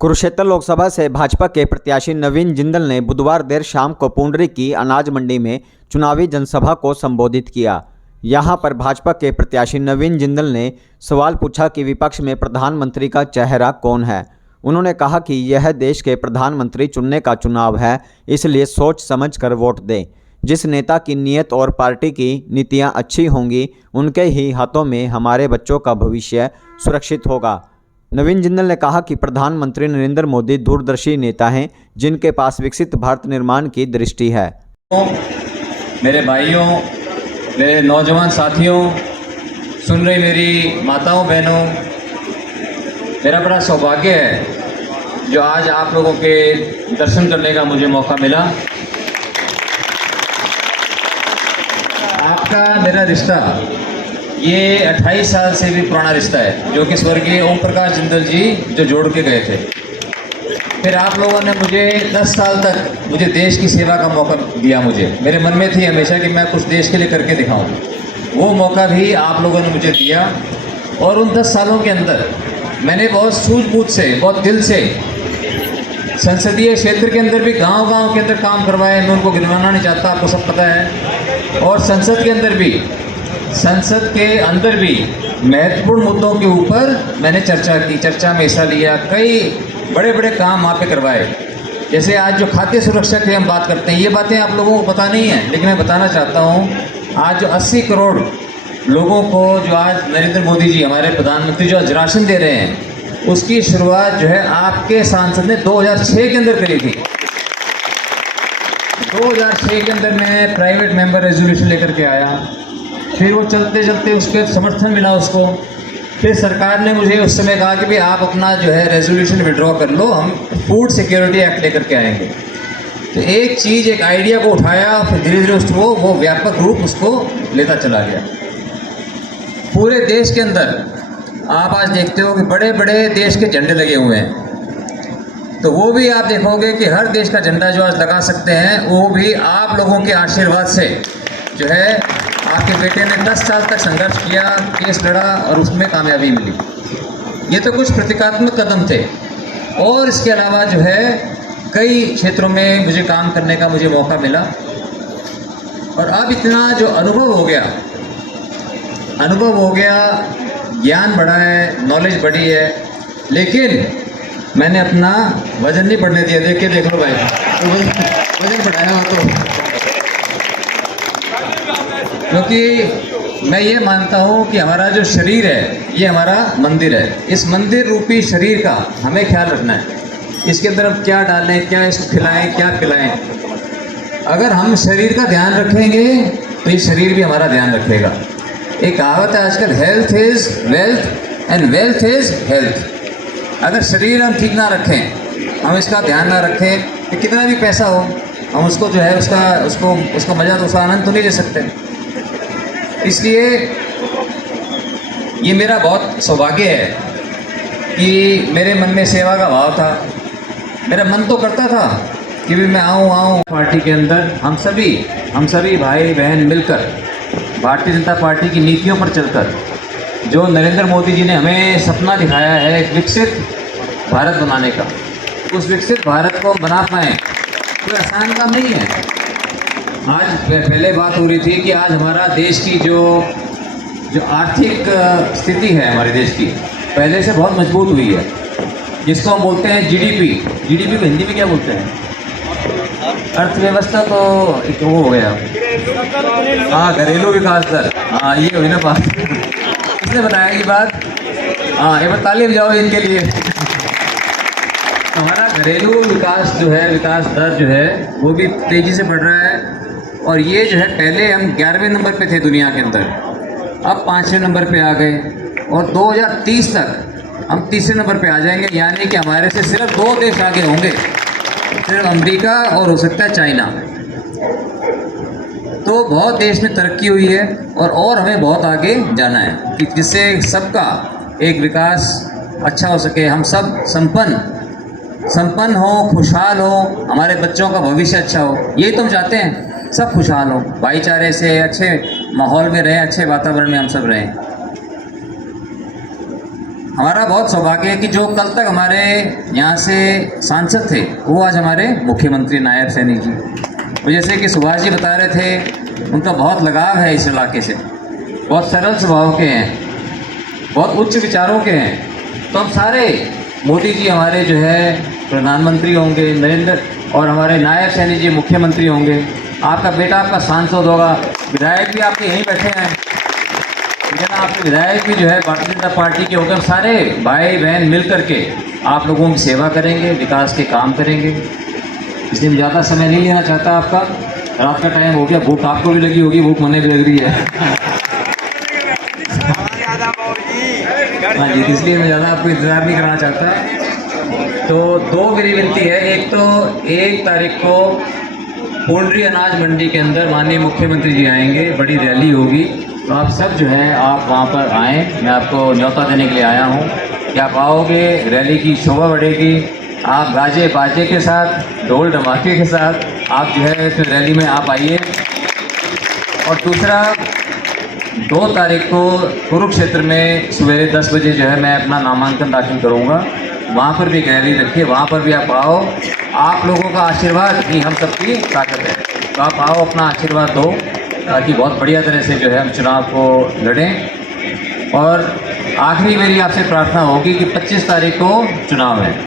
कुरुक्षेत्र लोकसभा से भाजपा के प्रत्याशी नवीन जिंदल ने बुधवार देर शाम को पुंडरी की अनाज मंडी में चुनावी जनसभा को संबोधित किया। यहां पर भाजपा के प्रत्याशी नवीन जिंदल ने सवाल पूछा कि विपक्ष में प्रधानमंत्री का चेहरा कौन है। उन्होंने कहा कि यह देश के प्रधानमंत्री चुनने का चुनाव है, इसलिए सोच समझ कर वोट दें। जिस नेता की नीयत और पार्टी की नीतियां अच्छी होंगी, उनके ही हाथों में हमारे बच्चों का भविष्य सुरक्षित होगा। नवीन जिंदल ने कहा कि प्रधानमंत्री नरेंद्र मोदी दूरदर्शी नेता हैं, जिनके पास विकसित भारत निर्माण की दृष्टि है। मेरे भाइयों, मेरे नौजवान साथियों, सुन रही मेरी माताओं बहनों, मेरा बड़ा सौभाग्य है जो आज आप लोगों के दर्शन करने का मुझे मौका मिला। आपका मेरा रिश्ता ये 28 साल से भी पुराना रिश्ता है, जो कि स्वर्गीय ओम प्रकाश जिंदल जी जो जोड़ के गए थे। फिर आप लोगों ने मुझे 10 साल तक मुझे देश की सेवा का मौका दिया। मेरे मन में थी हमेशा कि मैं कुछ देश के लिए करके दिखाऊं। वो मौका भी आप लोगों ने मुझे दिया और उन 10 सालों के अंदर मैंने बहुत सूझबूझ से, बहुत दिल से संसदीय क्षेत्र के अंदर भी गांव-गांव के अंदर काम करवाए। मैं उनको गिनवाना नहीं चाहता, आपको सब पता है। और संसद के अंदर भी महत्वपूर्ण मुद्दों के ऊपर मैंने चर्चा की, चर्चा में हिस्सा लिया। कई बड़े बड़े काम वहाँ पे करवाए। जैसे आज जो खाद्य सुरक्षा की हम बात करते हैं, ये बातें आप लोगों को पता नहीं है, लेकिन मैं बताना चाहता हूँ। आज जो 80 करोड़ लोगों को जो आज नरेंद्र मोदी जी हमारे प्रधानमंत्री जो आज राशन दे रहे हैं, उसकी शुरुआत जो है आपके सांसद ने 2006 के अंदर करी थी। 2006 के अंदर मैं प्राइवेट मेंबर रेजोल्यूशन लेकर के आया। फिर वो चलते चलते उसके समर्थन मिला उसको। फिर सरकार ने मुझे उस समय कहा कि भाई आप अपना जो है रेजोल्यूशन विड्रॉ कर लो, हम फूड सिक्योरिटी एक्ट लेकर के आएंगे। तो एक चीज़, एक आइडिया को उठाया, फिर धीरे धीरे उसको वो व्यापक रूप उसको लेता चला गया। पूरे देश के अंदर आप आज देखते हो कि बड़े बड़े देश के झंडे लगे हुए हैं, तो वो भी आप देखोगे कि हर देश का झंडा जो आज लगा सकते हैं, वो भी आप लोगों के आशीर्वाद से जो है। आपके बेटे ने 10 साल तक संघर्ष किया, केस लड़ा और उसमें कामयाबी मिली। ये तो कुछ प्रतीकात्मक कदम थे। और इसके अलावा जो है कई क्षेत्रों में मुझे काम करने का मुझे मौका मिला। और अब इतना जो अनुभव हो गया, ज्ञान बढ़ा है, नॉलेज बढ़ी है, लेकिन मैंने अपना वजन नहीं बढ़ने दिया। देख लो भाई, तो वजन बढ़ाया हो तो, क्योंकि मैं ये मानता हूँ कि हमारा जो शरीर है ये हमारा मंदिर है। इस मंदिर रूपी शरीर का हमें ख्याल रखना है। इसके अंदर हम क्या डालें, क्या इसको खिलाएं, क्या पिलाएं। अगर हम शरीर का ध्यान रखेंगे तो ये शरीर भी हमारा ध्यान रखेगा। एक कहावत है आजकल, health is wealth and wealth is health. अगर शरीर हम ठीक ना रखें, हम इसका ध्यान ना रखें, तो कितना भी पैसा हो, हम उसको जो है उसका मज़ा, उसका आनंद तो नहीं ले सकते। इसलिए ये मेरा बहुत सौभाग्य है कि मेरे मन में सेवा का भाव था। मेरा मन तो करता था कि भी मैं आऊँ पार्टी के अंदर हम सभी भाई बहन मिलकर भारतीय जनता पार्टी की नीतियों पर चलकर, जो नरेंद्र मोदी जी ने हमें सपना दिखाया है एक विकसित भारत बनाने का, उस विकसित भारत को हम बना पाएँ। कोई आसान काम नहीं है। आज पहले बात हो रही थी कि आज हमारा देश की जो आर्थिक स्थिति है हमारे देश की, पहले से बहुत मजबूत हुई है, जिसको हम बोलते हैं जीडीपी को हिंदी में क्या बोलते हैं? अर्थव्यवस्था तो एक वो हो गया, हाँ, घरेलू विकास दर। हाँ, ये हुई ना बात। किसने बताया ये बात? हाँ, एक बार ताली बजाओ इनके लिए। हमारा घरेलू विकास जो है, विकास दर जो है, वो भी तेज़ी से बढ़ रहा है। और ये जो है, पहले हम 11वें नंबर पे थे दुनिया के अंदर, अब 5वें नंबर पे आ गए और 2030 तक हम 3रे नंबर पे आ जाएंगे। यानी कि हमारे से सिर्फ 2 देश आगे होंगे, सिर्फ अमेरिका और हो सकता है चाइना। तो बहुत देश में तरक्की हुई है और हमें बहुत आगे जाना है कि जिससे सबका एक विकास अच्छा हो सके, हम सब संपन्न हो, खुशहाल हो, हमारे बच्चों का भविष्य अच्छा हो। यही तो हम चाहते हैं, सब खुशहाल हो, भाईचारे से, अच्छे माहौल में रहें, अच्छे वातावरण में हम सब रहें। हमारा बहुत सौभाग्य है कि जो कल तक हमारे यहाँ से सांसद थे वो आज हमारे मुख्यमंत्री नायब सैनी जी, वो जैसे कि सुभाष जी बता रहे थे, उनका बहुत लगाव है इस इलाके से, बहुत सरल स्वभाव के हैं, बहुत उच्च विचारों के हैं। तो हम सारे, मोदी जी हमारे जो है प्रधानमंत्री होंगे, नरेंद्र, और हमारे नायब सैनी जी मुख्यमंत्री होंगे, आपका बेटा आपका सांसद होगा, विधायक भी आपके यहीं बैठे हैं, ठीक है ना, आपके विधायक भी जो है भारतीय जनता पार्टी के होकर सारे भाई बहन मिल करके आप लोगों की सेवा करेंगे, विकास के काम करेंगे। इसलिए मैं ज़्यादा समय नहीं लेना चाहता आपका, रात का टाइम हो गया, भूख आपको भी लगी होगी, भूख मने भी लग रही है। हाँ जी, इसलिए मैं ज़्यादा आपको इंतज़ार नहीं करना चाहता। तो दो मेरी विनती है, एक तो 1 तारीख को पोल्ट्री अनाज मंडी के अंदर माननीय मुख्यमंत्री जी आएंगे, बड़ी रैली होगी, तो आप सब जो है आप वहाँ पर आएँ। मैं आपको न्योता देने के लिए आया हूँ कि आप आओगे, रैली की शोभा बढ़ेगी, आप गाजे बाजे के साथ, ढोल धमाके के साथ आप जो है इस रैली में आप आइए। और दूसरा, 2 तारीख को कुरुक्षेत्र में सवेरे 10 बजे जो है मैं अपना नामांकन दाखिल करूँगा, वहाँ पर भी एक रैली रखिए, वहाँ पर भी आप आओ। आप लोगों का आशीर्वाद ही हम सबकी ताकत है, तो आप आओ, अपना आशीर्वाद दो, ताकि बहुत बढ़िया तरह से जो है हम चुनाव को लड़ें। और आखिरी मेरी आपसे प्रार्थना होगी कि 25 तारीख को चुनाव है।